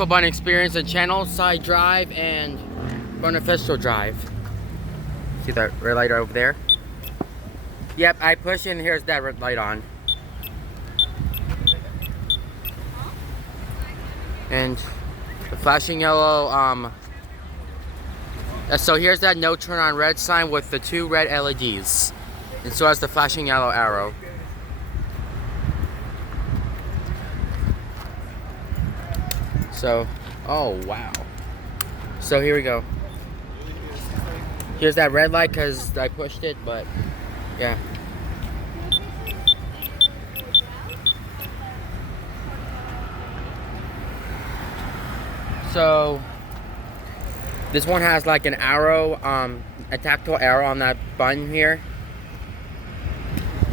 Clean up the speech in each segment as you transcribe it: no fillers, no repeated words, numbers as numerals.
push button experience in Channelside Drive and Beneficial Drive. See that red light over there? Yep, I push and here's that red light on. And the flashing yellow, so here's that no turn on red sign with the 2 red LEDs. And so has the flashing yellow arrow. So, oh wow. So here we go. Here's that red light because I pushed it, but yeah. So this one has like an arrow, a tactile arrow on that button here.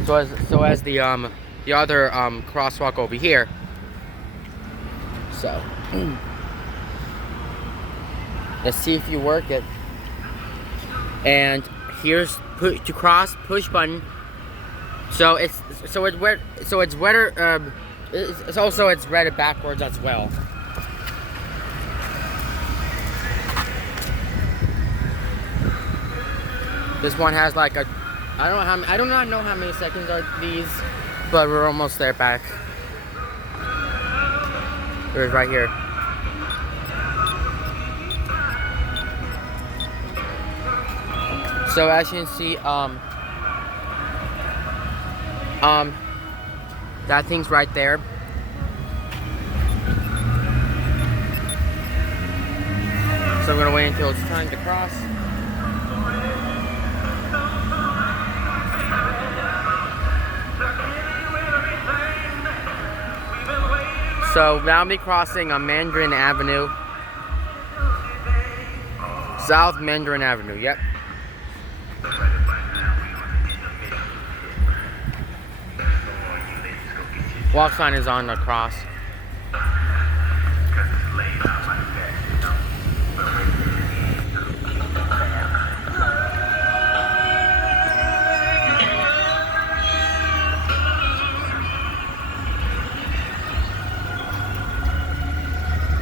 So as the other crosswalk over here. So let's see if you work it. And here's to cross push button. So it's wetter. It's also read backwards as well. This one has like a, I do not know how many seconds are these, but we're almost there back. There's right here. So as you can see, that thing's right there. So I'm gonna wait until it's time to cross. So now I'll be crossing on Mandarin Avenue. South Mandarin Avenue, yep. Walk sign is on the cross.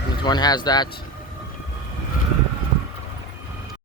This one has that